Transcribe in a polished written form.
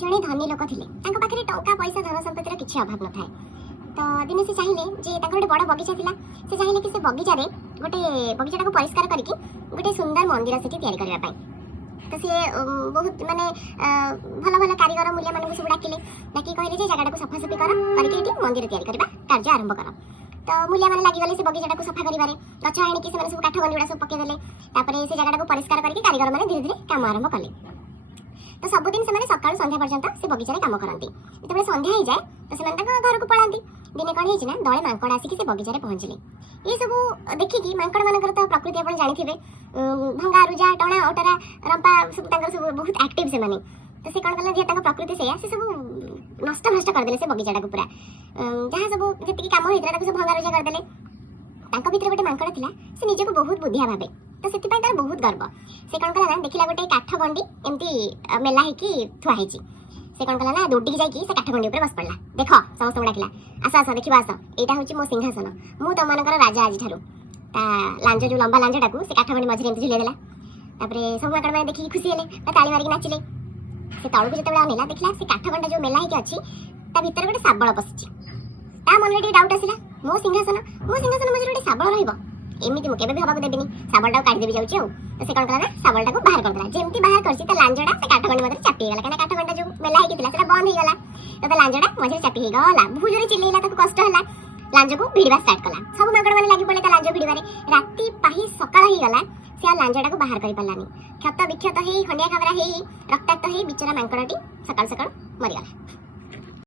जड़े धनी लोक थे पाखे टंका पैसा धन संपत्तिर किसी अभाव न था। तो दिने से चाहिए जे गोटे बड़ बगीचा था से चाहिए कि से बगीचारे गोटे बगीचा को परिष्कार करके गोटे सुंदर मंदिर से करने। तो सी बहुत माने भल भल कारीगर मूल्य मानक सब डाकिले डाकी कहले जे जगह को सफासफी कर करके मंदिर तैयारी करबा कार्य आरंभ कर। तो मूल्य मैंने लगिगले से बगीचा को सफा कर गछ आणिकी सब काठ गंडी गुड़ा सब पकईदे से जगह को परिष्कार करके कारीगर मैंने धीरे धीरे काम आरंभ कले। तो सबुदिन से सकाल संध्या पर्यंत से बगीचा काम करती। जो संध्या हो जाए तो से घर को पलांती। दिने कौन होना दले मांकड़ आसिक से बगीचा पहुँचले। ये सब देखिकी मांकड़ मानकर तो प्रकृति आप जानते भंगा रुजा टणा अटरा रंपा सब सब बहुत एक्टिव से माने। तो से कौन कले जे प्रकृति से सब नष्ट भ्रष्ट करदे से बगीचा को पूरा जहाँ सब जी कम होता सब भंगा रुजा करदे। भर गोटे मांकड़ था से निजक बहुत बुद्धिया भावे। तो से तार बहुत गर्व। से कौन कला ना देखला गोटे काठ गंडी एमती मेला होगी थुआई से कौन कला ना दौड़ी जाकि से काठ गंडी उपर बस पड़ा। देख समस्त डाकिला आस आस देख आस यहाँ हूँ मो सिंहासन मु तुम मान राजा आज ठार लांज जो लंबा लांजटा को से काठ गंडी मझे एमती झुलेदेला। सब माकड़ मैंने देखिए खुशी हेले ताली मारिक नाचिले। से तौक जो अनेला देखला से काठ गंडा जो मेला होगी अच्छी भितर गोटे शाबल पशिची। मन में डाउट आसला मो सिंहासन मझे गोटे शाबल रमती मुझे भी हवा देवी शाबलटा काढ़ीदेवी जाऊँगी। तो से कौन कला ना शाबलटा को बाहर करदेला जमी बाहर कर लांजटा से काठ गंडी मध्य चापीगला कहीं काठ गंडा जो मेला होता बंद होगा। तो लांजटा मझे चापी होगा बहुत जोर चिल्ला कष्ट है लांज को भिड़ा स्टार्ट कला। सब माकड़ मैंने लगी पड़े लांज भिड़े राति पाही सकाल होगला से लांजटा को बाहर कर पारानी क्षत विक्षत हो खंडिया खाबरा हो रक्ताक्त हो बिचरा मांकड़टी सकाल सकाल मरीगला।